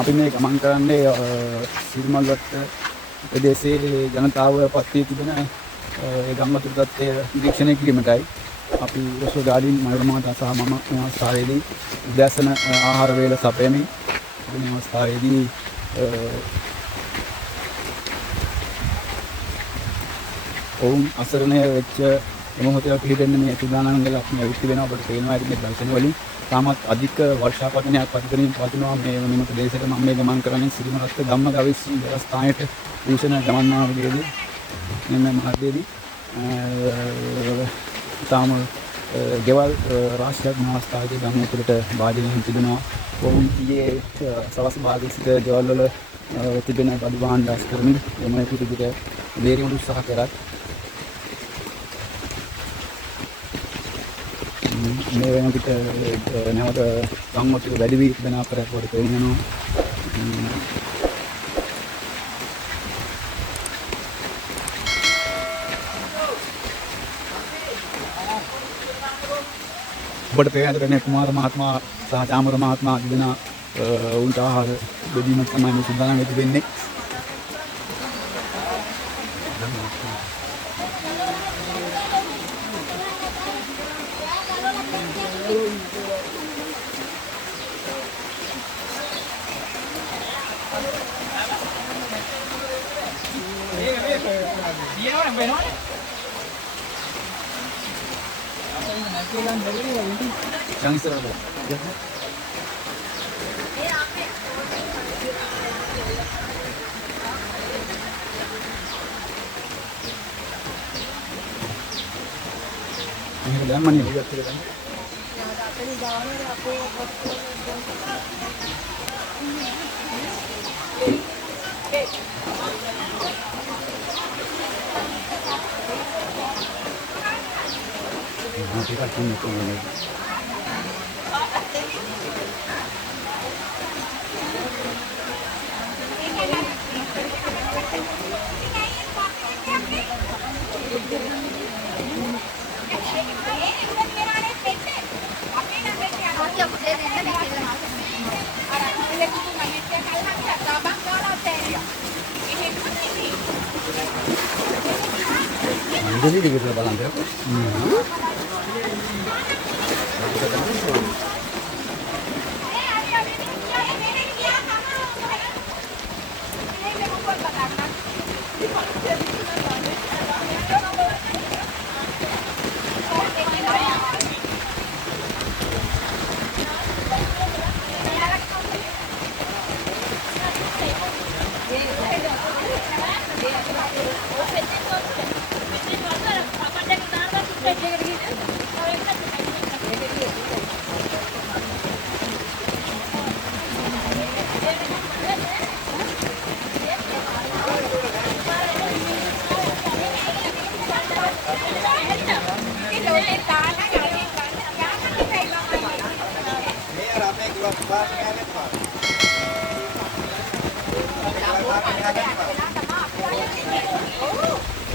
අපි මේ ගමන් කරන්නේ සිරිමල්වත්ත ප්‍රදේශයේ ජනතාව පත් වී තිබෙන ඒ ගම්වතුර තත්ත්වය නිරීක්ෂණය කිරීමටයි අපි රොස්ව ගාඩින් මල්මාතා සහ මම මේ අවස්ථාවේදී උදෑසන ආහාර වේල සපයමින් මේ අවස්ථාවේදී ඔවුන් අසරණය වෙච්ච මොහොතේ පිළිදෙන්න මේ සුදානම් වෙලා අපි ඇවිත් වෙනවා. අපිට පේනවා ඉතින් මේ දර්ශන වලින් තාමත් අධික වර්ෂාපතනයක් පතිකරමින් පවතිනවා මේ වනිම ප්‍රදේශයට. මම මේ ගමන් කරන්නේ සිරිමලත්ත ධම්ම ගවිස්සී දේවස්ථානයට විශේෂ ගමන් මාර්ගයේදී මෙන්න මාර්ගයේදී තාම ගෙවල් රාශියක් මේ අවස්ථාවේදී ගම්මුතුරට භාජනයෙන් තිබෙනවා. ඔවුන් ඊයේ සවස් භාගයේ සිට ගෙවල් වල තිබෙන බඩු වාහන දැස් කරමින් එම පිටිපිට වේරිමුළු උත්සාහ කරත් මේ වෙන විට නැවත ගම්මුතුර වැඩි වී තිබෙන අපරාධවල පෙන්නනවා. ඔබට පේන්නේ කුමාර මහත්මයා සහ චාමර මහත්මයා දෙන උන්ට ආහාර දෙදීම තමයි මේ සුදානම් වෙති වෙන්නේ. Yang istirahat. Ya. Ini dah mana ni? Kita kini tu ni. Jadi di kita balang dia.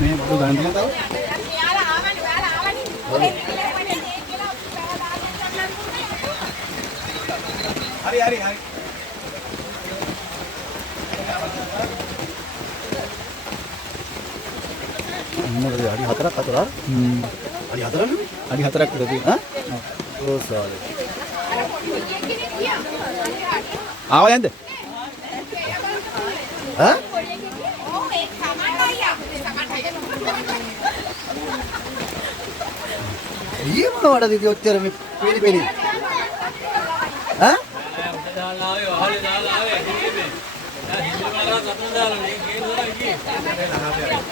Ini baru ganti tahu? Hari. Ini hari hatarak atau apa? Hari hatarak ni? Hari hatarak berarti? Hah? Oh sorry. Awak yang tu? Hah? Iya mana ada di hotel ni peli. Hah?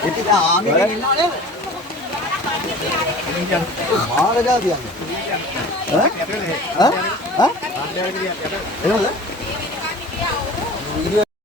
Itu dah ambil ni mana? Mana dah dia? Hah? Hah? Hah?